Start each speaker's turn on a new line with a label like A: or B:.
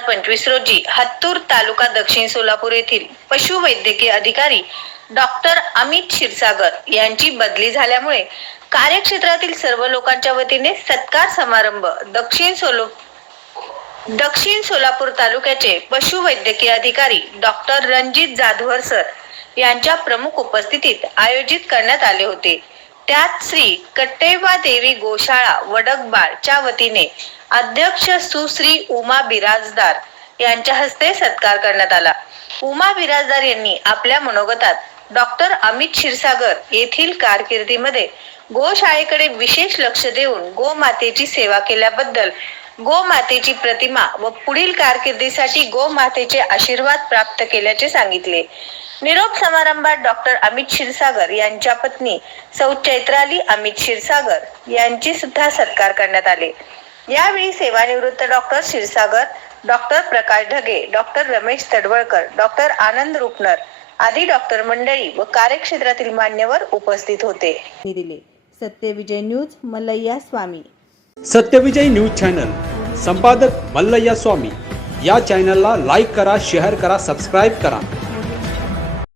A: पंचवीस रोजी हत्तूर तालुका दक्षिण सोलापूर येथील पशुवैद्यकीय अधिकारी डॉक्टर अमित क्षीरसागर यांची बदली झाल्यामुळे कार्यक्षेत्रातील सर्व लोकांच्या वतीने सत्कार समारंभ दक्षिण सोलो दक्षिण सोलापूर तालुक्याचे पशुवैद्यकीय अधिकारी डॉक्टर रणजित जाधवर सर यांच्या प्रमुख उपस्थितीत आयोजित करण्यात आले होते. त्यात श्री कट्टेबा देवी गोशाळा वडकबाळ च्या वतीने अध्यक्ष सुश्री उमा बिराजदार यांच्या हस्ते सत्कार करण्यात आला. उमा बिराजदार यांनी आपल्या मनोगतात डॉक्टर अमित क्षीरसागर येथील कारकिर्दीमध्ये गोशाळेकडे विशेष लक्ष देऊन गोमातेची सेवा केल्याबद्दल गोमातेची प्रतिमा व पुढील कारकिर्दीसाठी गोमातेचे आशीर्वाद प्राप्त केल्याचे सांगितले. निरोप समारंभात डॉक्टर अमित क्षीरसागर यांच्या पत्नी सौ चैत्राली अमित क्षीरसागर यांची सुद्धा सत्कार करण्यात आले. यावेळी सेवानिवृत्त doctor Kshirsagar doctor Prakash Dhage doctor Ramesh Tadvalkar doctor Anand Rupnar आदी डॉक्टर मंडळी व कार्यक्षेत्रातील मान्यवर उपस्थित होते.
B: दिले. Satyavijay news Mallayya Swami.
C: Satyavijay news channel. संपादक मल्लय्या स्वामी. या चॅनलला लाईक करा शेअर करा सबस्क्राईब करा.